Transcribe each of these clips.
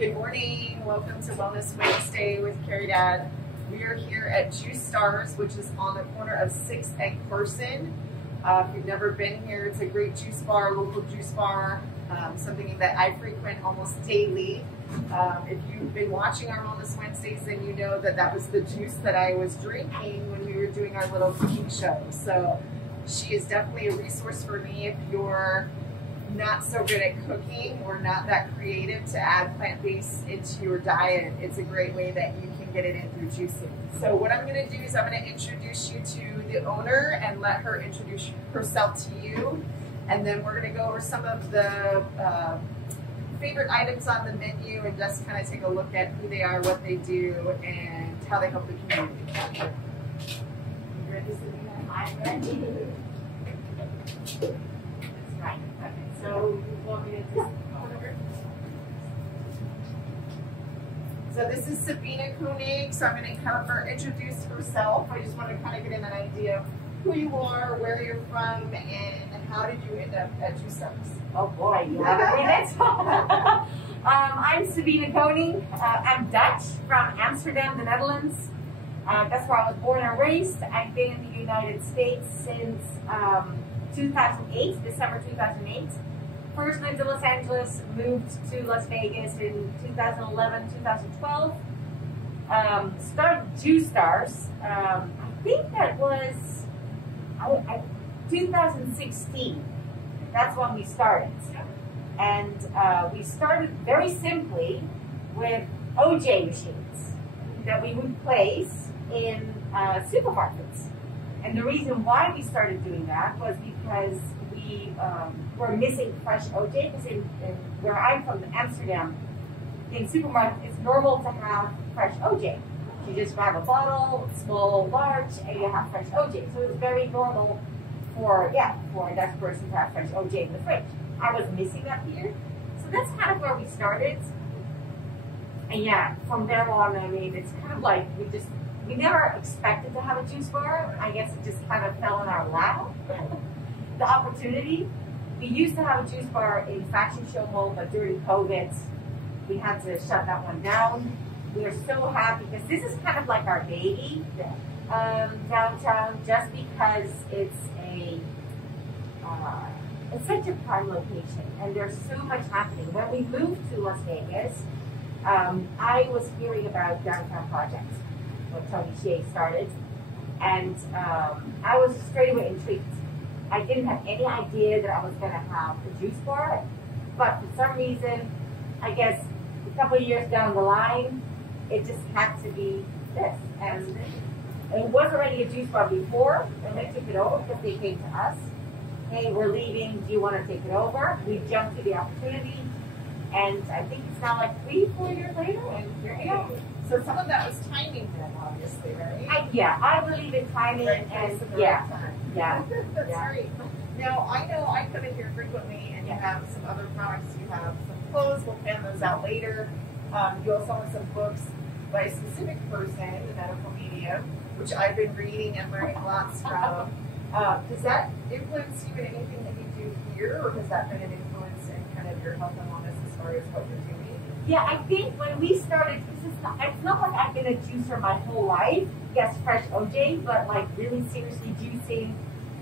Good morning. Welcome to Wellness Wednesday with Caridad. We are here at Juice Stars, which is on the corner of 6th and Carson. If you've never been here, it's a great juice bar, local juice bar, something that I frequent almost daily. If you've been watching our Wellness Wednesdays, then you know that that was the juice that I was drinking when we were doing our little cooking show. So she is definitely a resource for me if you're not so good at cooking or not that creative to add plant-based into your diet. It's a great way that you can get it in through juicing. So what I'm going to do is I'm going to introduce you to the owner and let her introduce herself to you. And then we're going to go over some of the favorite items on the menu and just kind of take a look at who they are, what they do, and how they help the community. You ready, Sabine? I'm ready. That's right. So you want me to just So this is Sabine Koning, so I'm going to have her introduce herself. I just want to kind of get an idea of who you are, where you're from, and how did you end up at Juice Stars? Oh boy, you have a minute. I'm Sabine Koning. I'm Dutch from Amsterdam, the Netherlands. That's where I was born and raised. I've been in the United States since 2008, December 2008. First lived in Los Angeles, moved to Las Vegas in 2011, 2012. Started Juice Stars. I think that was 2016. That's when we started. And we started very simply with OJ machines that we would place in supermarkets. And the reason why we started doing that was because we were missing fresh OJ. Because in where I'm from, Amsterdam, in supermarkets, it's normal to have fresh OJ. You just grab a bottle, small, large, and you have fresh OJ. So it's very normal for a Dutch person to have fresh OJ in the fridge. I was missing that here. So that's kind of where we started. And yeah, from there on, I mean, it's kind of like we never expected to have a juice bar. I guess it just kind of fell in our lap. The opportunity. We used to have a juice bar in Fashion Show Mall, but during COVID, we had to shut that one down. We are so happy because this is kind of like our baby downtown, just because it's such a prime location and there's so much happening. When we moved to Las Vegas, I was hearing about Downtown Project, what Tony Shea started, and I was straight away intrigued. I didn't have any idea that I was going to have a juice bar, but for some reason, I guess a couple of years down the line, it just had to be this. And it was already a juice bar before, and they took it over because they came to us. Hey, we're leaving, do you want to take it over? We jumped to the opportunity, and I think it's now like 3-4 years later, and here we go. So some of that was timing then, obviously, right? I believe in timing, and yeah. That's great. Now, I know I come in here frequently, and you have some other products. You have some clothes. We'll pan those out later. You also have some books by a specific person in medical media, which I've been reading and learning lots from. Does that influence you in anything that you do here, or has that been an influence in kind of your health and wellness as far as what you're doing? Yeah, I think when we started, it's not like I've been a juicer my whole life. Yes, fresh OJ, but like really seriously juicing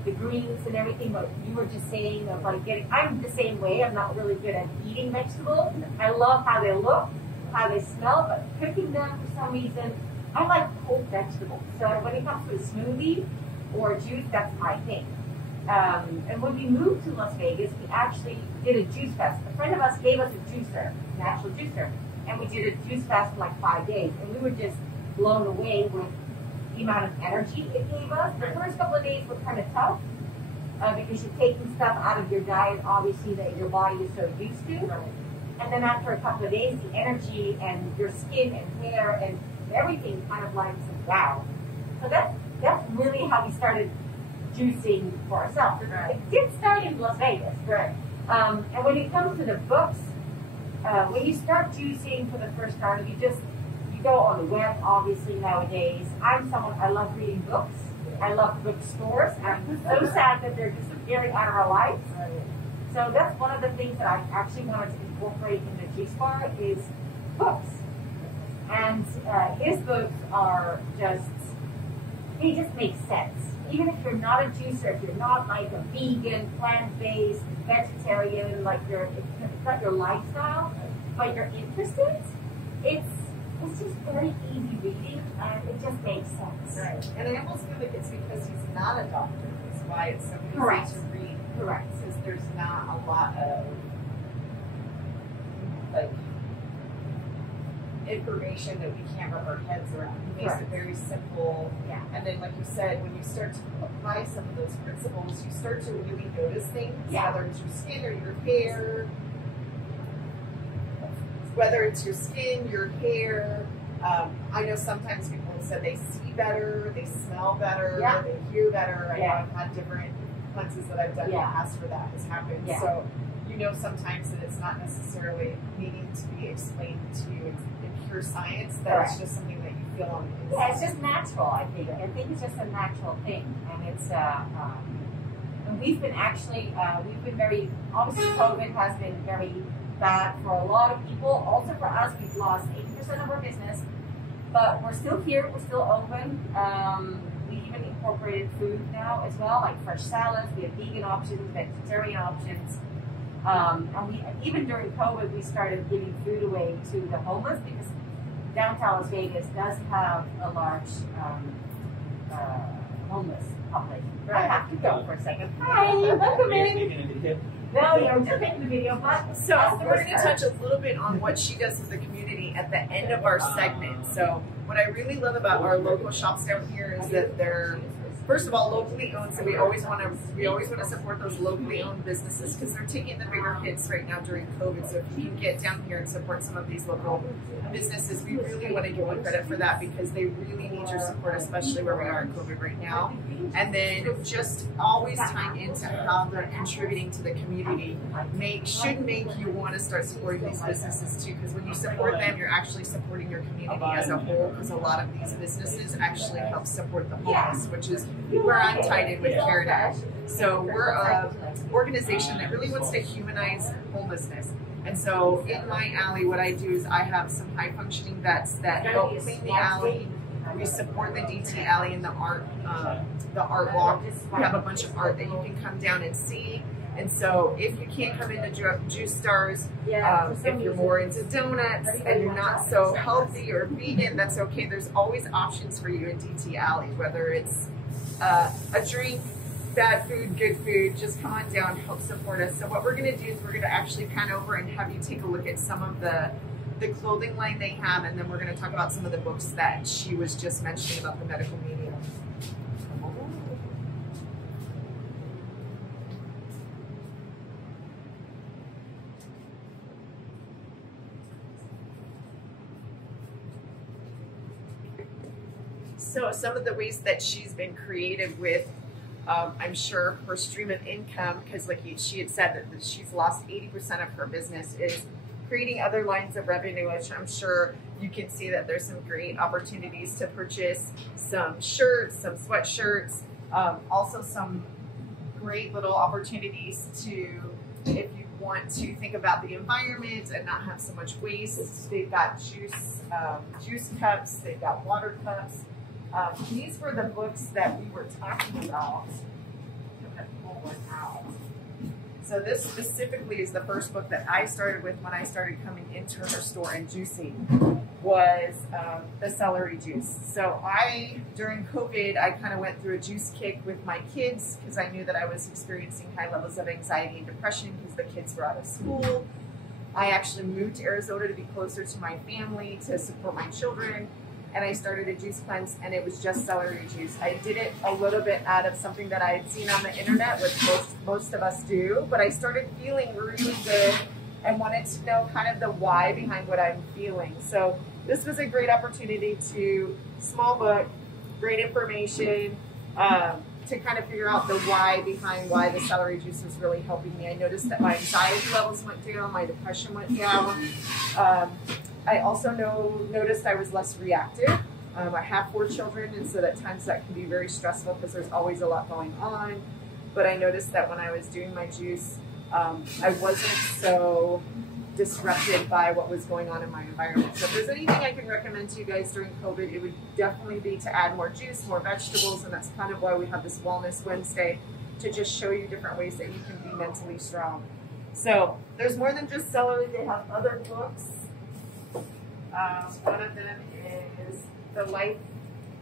the greens and everything. But you were just saying of like I'm the same way. I'm not really good at eating vegetables. I love how they look, how they smell, but cooking them for some reason, I like cold vegetables. So when it comes to a smoothie or a juice, that's my thing. And when we moved to Las Vegas, we actually did a juice fest. A friend of us gave us a juicer, an actual juicer, and we did a juice fest for like 5 days. And we were just blown away with the amount of energy it gave us. The first couple of days were kind of tough because you're taking stuff out of your diet, obviously, that your body is so used to. And then after a couple of days, the energy and your skin and hair and everything kind of like says, wow. So that's really how we started juicing for ourselves. Right. It did start in Las Vegas. Right. And when it comes to the books, when you start juicing for the first time, you go on the web, obviously, nowadays. I'm someone, I love reading books. I love bookstores. I'm so sad that they're disappearing out of our lives. So that's one of the things that I actually wanted to incorporate in the juice bar is books. And his books are they just make sense. Even if you're not a juicer, if you're not like a vegan, plant-based, vegetarian, like it's not your lifestyle, but you're interested, it's just very easy reading and it just makes sense. Right. And I almost feel like it's because he's not a doctor. That's why it's so easy to read. Correct. Because there's not a lot of like information that we can't wrap our heads around. He makes it very simple. Yeah. And then, like you said, when you start to apply some of those principles, you start to really notice things, whether it's your skin or your hair. Whether it's your skin, your hair. I know sometimes people have said they see better, they smell better, they hear better. I know I've had different cleanses that I've done in the past where that has happened. Yeah. So you know sometimes that it's not necessarily needing to be explained to you in pure science, that it's just something that you feel on the inside. Yeah, it's just natural, I think. I think it's just a natural thing. And it's and we've been very, obviously COVID has been very bad for a lot of people. Also for us, we've lost 80% of our business, but we're still here, we're still open. We even incorporated food now as well, like fresh salads. We have vegan options, vegetarian options. And even during COVID, we started giving food away to the homeless because downtown Las Vegas does have a large homeless population. I have to go for a second. Hi, welcome in. No, I'm just making the video, but so we're going to touch a little bit on what she does with the community at the end of our segment. So what I really love about our local shops down here is that they're, first of all, locally owned. So we always want to support those locally owned businesses because they're taking the bigger hits right now during COVID. So if you can get down here and support some of these local businesses, we really want to give them credit for that because they really need your support, especially where we are in COVID right now. And then just always tying into how they're contributing to the community should make you want to start supporting these businesses too, because when you support them, you're actually supporting your community as a whole, because a lot of these businesses actually help support the homeless, which is we're Untitled with Caridad. So we're an organization that really wants to humanize homelessness. And so in my alley, what I do is I have some high functioning vets that help clean the alley. We support the DT alley and the art walk. We have a bunch of art that you can come down and see. And so if you can't come into Juice Stars, if you're more into donuts and you're not so healthy or vegan, that's okay. There's always options for you in DT alley, whether it's a drink, bad food, good food, just come on down, help support us. So what we're going to do is we're going to actually pan over and have you take a look at some of the clothing line they have, and then we're going to talk about some of the books that she was just mentioning about the medical medium. So some of the ways that she's been creative with, I'm sure her stream of income, because like she had said that she's lost 80% of her business, is creating other lines of revenue, which I'm sure you can see that there's some great opportunities to purchase some shirts, some sweatshirts, also some great little opportunities to, if you want to think about the environment and not have so much waste. They've got juice cups, they've got water cups. These were the books that we were talking about. I'm going to pull one out. So this specifically is the first book that I started with when I started coming into her store in Juicin, was the celery juice. So during COVID, I kind of went through a juice kick with my kids because I knew that I was experiencing high levels of anxiety and depression because the kids were out of school. I actually moved to Arizona to be closer to my family, to support my children. And I started a juice cleanse, and it was just celery juice. I did it a little bit out of something that I had seen on the internet, which most of us do, but I started feeling really good and wanted to know kind of the why behind what I'm feeling. So this was a great opportunity small book, great information, to kind of figure out the why behind why the celery juice was really helping me. I noticed that my anxiety levels went down, my depression went down. I also noticed I was less reactive. I have 4 children, and so at times that can be very stressful because there's always a lot going on. But I noticed that when I was doing my juice, I wasn't so disrupted by what was going on in my environment. So if there's anything I can recommend to you guys during COVID, it would definitely be to add more juice, more vegetables, and that's kind of why we have this Wellness Wednesday, to just show you different ways that you can be mentally strong. So there's more than just celery. They have other books. One of them is The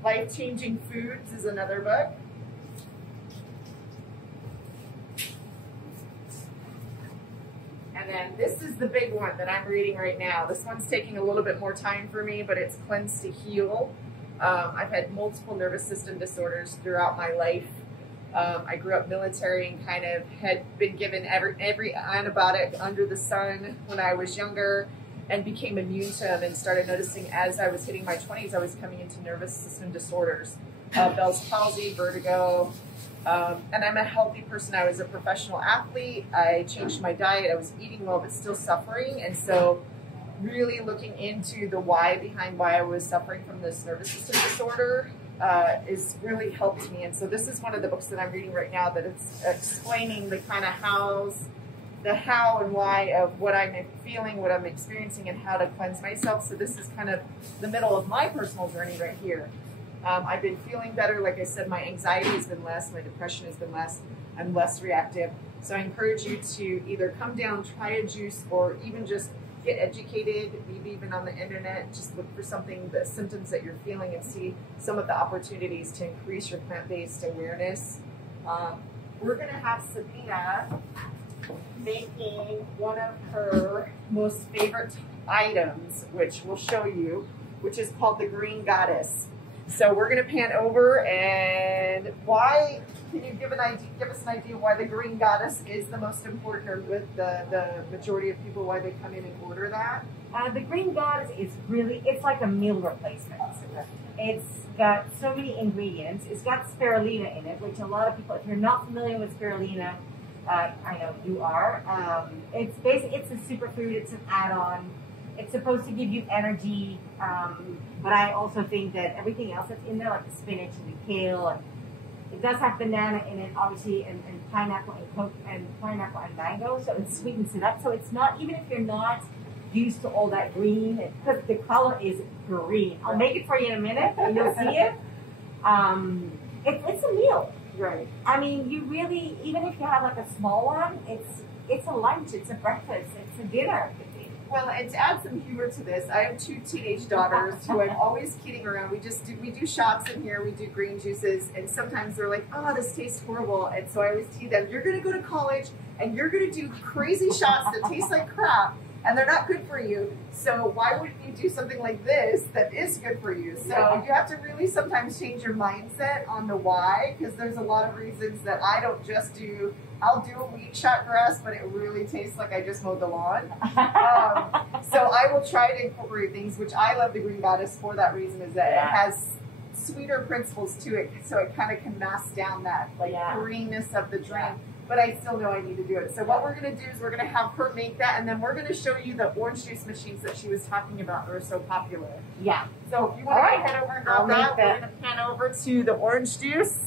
Life-Changing Foods is another book. And then this is the big one that I'm reading right now. This one's taking a little bit more time for me, but it's Cleanse to Heal. I've had multiple nervous system disorders throughout my life. I grew up military and kind of had been given every antibiotic under the sun when I was younger, and became immune to them, and started noticing as I was hitting my 20s, I was coming into nervous system disorders, Bell's palsy, vertigo, and I'm a healthy person. I was a professional athlete. I changed my diet. I was eating well, but still suffering. And so really looking into the why behind why I was suffering from this nervous system disorder is really helped me. And so this is one of the books that I'm reading right now, that it's explaining the kind of how and why of what I'm feeling, what I'm experiencing, and how to cleanse myself. So this is kind of the middle of my personal journey right here. I've been feeling better. Like I said, my anxiety has been less, my depression has been less, I'm less reactive. So I encourage you to either come down, try a juice, or even just get educated, maybe even on the internet. Just look for something, the symptoms that you're feeling, and see some of the opportunities to increase your plant-based awareness. We're going to have Sabine making one of her most favorite items, which we'll show you, which is called the Green Goddess. So we're going to pan over, and why, can you give us an idea why the Green Goddess is the most important, or with the majority of people, why they come in and order that? The Green Goddess is really, it's like a meal replacement. It's got so many ingredients. It's got spirulina in it, which a lot of people, if you're not familiar with spirulina, I know you are. It's basically, it's a superfood. It's an add-on. It's supposed to give you energy, but I also think that everything else that's in there, like the spinach and the kale, and it does have banana in it, obviously, and pineapple and mango, so it sweetens it up. So it's not, even if you're not used to all that green, because the color is green. I'll make it for you in a minute, and you'll see it. It's a meal. Right. I mean, you really, even if you have like a small one, it's a lunch, it's a breakfast, it's a dinner. Well, and to add some humor to this, I have 2 teenage daughters who I'm always kidding around. We do shots in here, we do green juices, and sometimes they're like, oh, this tastes horrible. And so I always tease them, you're going to go to college and you're going to do crazy shots that taste like crap, and they're not good for you. So why wouldn't you do something like this that is good for you? So you have to really sometimes change your mindset on the why, because there's a lot of reasons that I don't just do. I'll do a wheat shot grass, but it really tastes like I just mowed the lawn. So I will try to incorporate things, which I love the Green Goddess for that reason, is that it has sweeter principles to it, so it kind of can mask down that greenness of the drink. But I still know I need to do it. So what we're going to do is we're going to have her make that, and then we're going to show you the orange juice machines that she was talking about that are so popular. Yeah. So if you want to head over and grab that, we're going to pan over to the orange juice.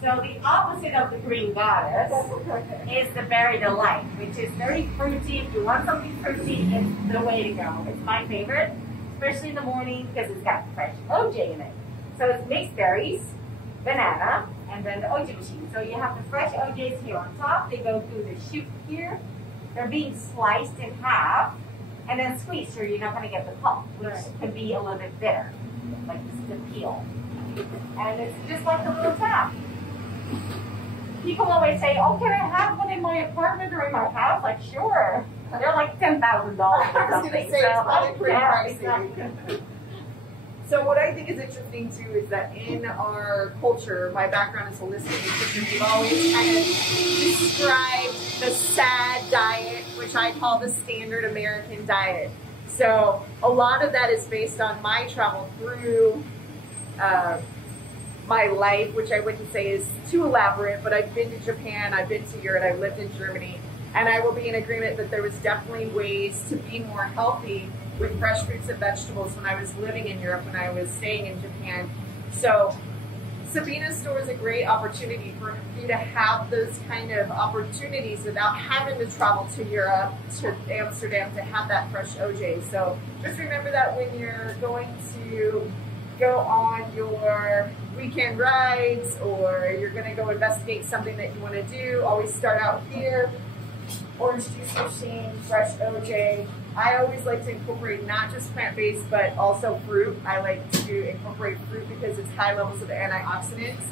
So the opposite of the Green Goddess is the Berry Delight, which is very fruity. If you want something fruity, it's the way to go. It's my favorite, especially in the morning, because it's got fresh OJ in it. So it's mixed berries, banana, and then the OJ machine. So you have the fresh OJs here on top. They go through the chute here. They're being sliced in half and then squeezed, so you're not going to get the pulp, which could be a little bit bitter, like the peel. And it's just like a little tap. People always say, oh, can I have one in my apartment or in my house? Like, sure. They're like $10,000 or something. I was going to say, it's probably pretty pricey. Exactly. So what I think is interesting, too, is that in our culture, my background is holistic nutrition, we've always kind of described the SAD diet, which I call the standard American diet. So a lot of that is based on my travel through my life, which I wouldn't say is too elaborate, but I've been to Japan, I've been to Europe, I've lived in Germany, and I will be in agreement that there was definitely ways to be more healthy with fresh fruits and vegetables when I was living in Europe, when I was staying in Japan. So Sabine's store is a great opportunity for you to have those kind of opportunities without having to travel to Europe, to Amsterdam, to have that fresh OJ. So just remember that when you're going to go on your weekend rides, or you're going to go investigate something that you want to do, always start out here. Orange juice machine, fresh OJ. I always like to incorporate not just plant-based, but also fruit. I like to incorporate fruit because it's high levels of antioxidants.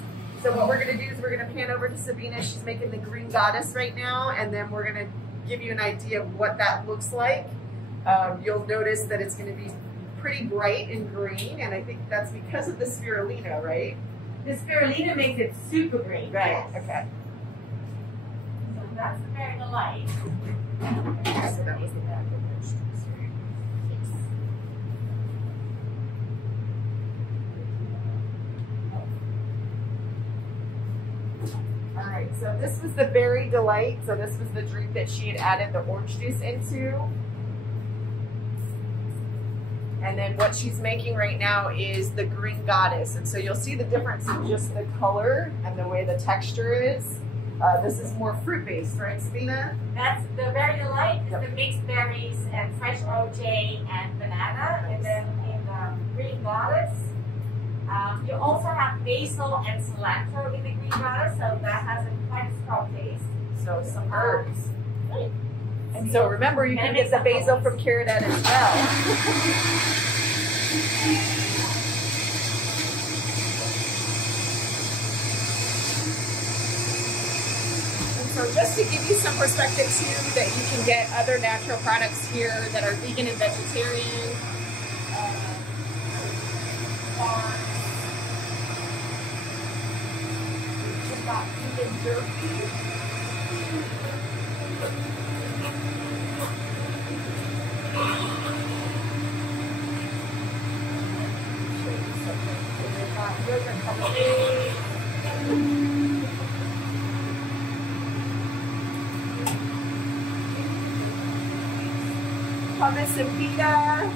So what we're going to do is we're going to pan over to Sabine. She's making the green goddess right now, and then we're going to give you an idea of what that looks like. You'll notice that it's going to be pretty bright and green, and I think that's because of the spirulina, right? The spirulina makes it super green. Right, Yes. okay. So that's the very delight. So that was the back of the juice, right? All right, so this was the Berry Delight. So this was the drink that she had added the orange juice into. And then what she's making right now is the Green Goddess. And so you'll see the difference in just the color and the way the texture is. This is more fruit-based, right, Sabina? That's the Berry Delight is Yep. the mixed berries and fresh OJ and banana. And then in the Green Goddess, you also have basil and cilantro in the Green Goddess, so that has a quite strong taste. So some herbs. And so remember, you can get the basil from Caridad as well. So just to give you some perspective too, that you can get other natural products here that are vegan and vegetarian. We've got vegan jerky. We've got yogurt company. Hummus and pita.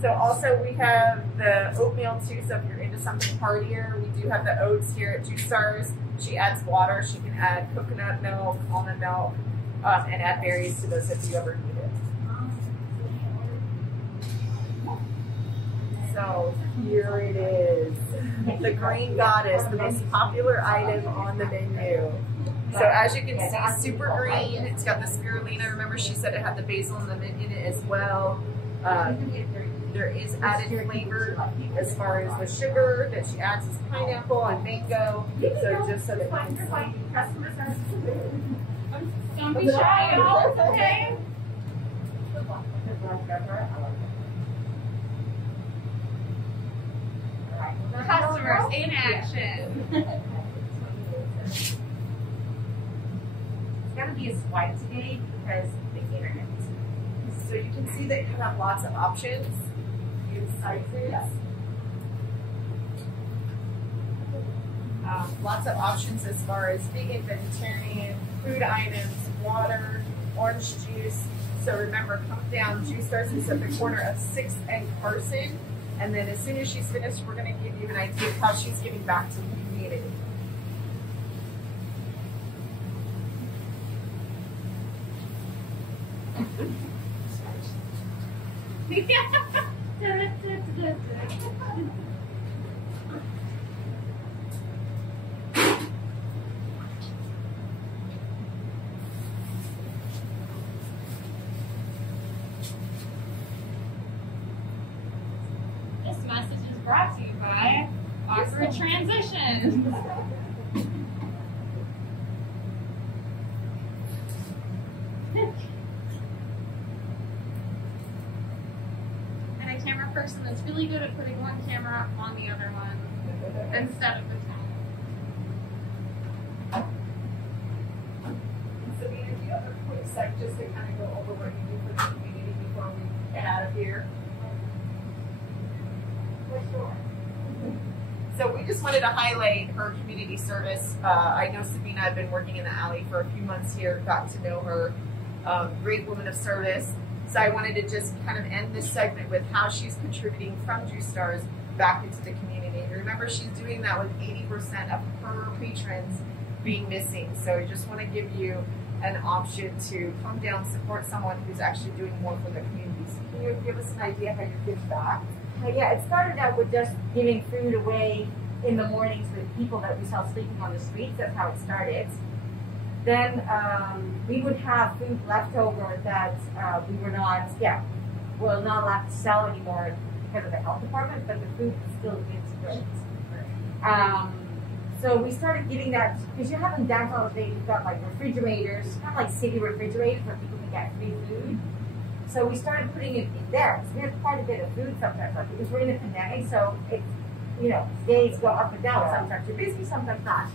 So also we have the oatmeal too, so if you're into something heartier, we do have the oats here at Juice Stars. She adds water, she can add coconut milk, almond milk, and add berries to those if you ever need it. So here it is, the Green Goddess, the most popular item on the menu. So as you can see, super green. It's got the spirulina. Remember, she said it had the basil in it as well. There is added flavor as far as the sugar that she adds is pineapple and mango. So just so that you can Don't be shy, y'all. It's okay. Customers in action. It's gonna be as quiet today because the internet. So you can see that you have lots of options in sizes. Lots of options as far as vegan, vegetarian, food items, water, orange juice. So remember, come down. Juice Stars is at the corner of 6th and Carson. And then as soon as she's finished, we're going to give you an idea of how she's giving back to the community. This message is brought to you by Awkward Transition. And a camera person that's really good at putting one camera on the other one instead of the camera. Sabine, do you have a quick sec just to kind of go over what you do for the community before we get out of here? For sure. So we just wanted to highlight her community service. I know Sabine, I've been working in the alley for a few months here, got to know her, great woman of service. So I wanted to just kind of end this segment with how she's contributing from Juice Stars back into the community. And remember, she's doing that with 80% of her patrons being missing. So I just want to give you an option to come down, support someone who's actually doing more for the community. So can you give us an idea how you give back? Yeah, it started out with just giving food away in the mornings to the people that we saw sleeping on the streets. That's how it started. Then we would have food left over that we were not allowed to sell anymore because of the health department, but the food still is great. So we started getting that, because you have in downtown today, you've got like refrigerators, kind of like city refrigerators where people can get free food. So we started putting it in there. So we have quite a bit of food sometimes, like, because we're in a pandemic, so it's, days go up and down. Sometimes you're busy, sometimes not.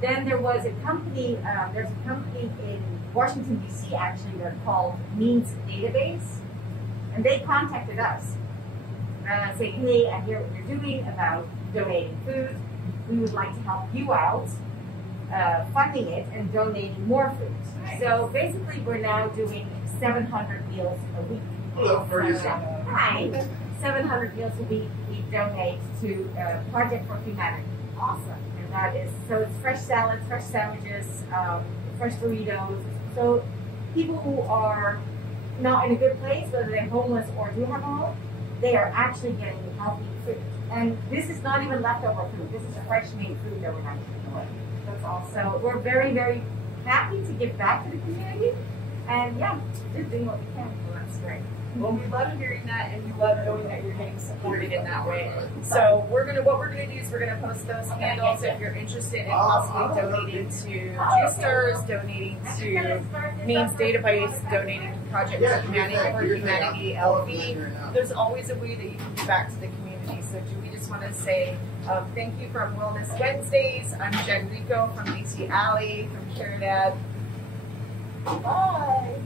Then there was a company, there's a company in Washington, D.C. actually, they're called Means Database, and they contacted us saying, hey, I hear what you're doing about donating food. We would like to help you out, funding it and donating more food. Nice. So basically, we're now doing 700 meals a week. Hello, Hi. 700 meals a week we donate to Project for Humanity. Awesome. And that is, so it's fresh salads, fresh sandwiches, fresh burritos. So people who are not in a good place, whether they're homeless or do have a home, they are actually getting healthy food. And this is not even leftover food. This is fresh made food that we're not giving away. That's awesome. So we're very, very happy to give back to the community. And yeah, just doing what we can. Well, that's great. Well, we love hearing that, and we love knowing that you're getting supported in that way. So what we're gonna do is we're gonna post those handles if you're interested in possibly donating to Juice Stars, donating to Means Database, donating to Project for Humanity LV. There's always a way that you can give back to the community. So we just want to say thank you from Wellness Wednesdays. I'm Jennie Rico from DC Alley, from Caridad. Bye.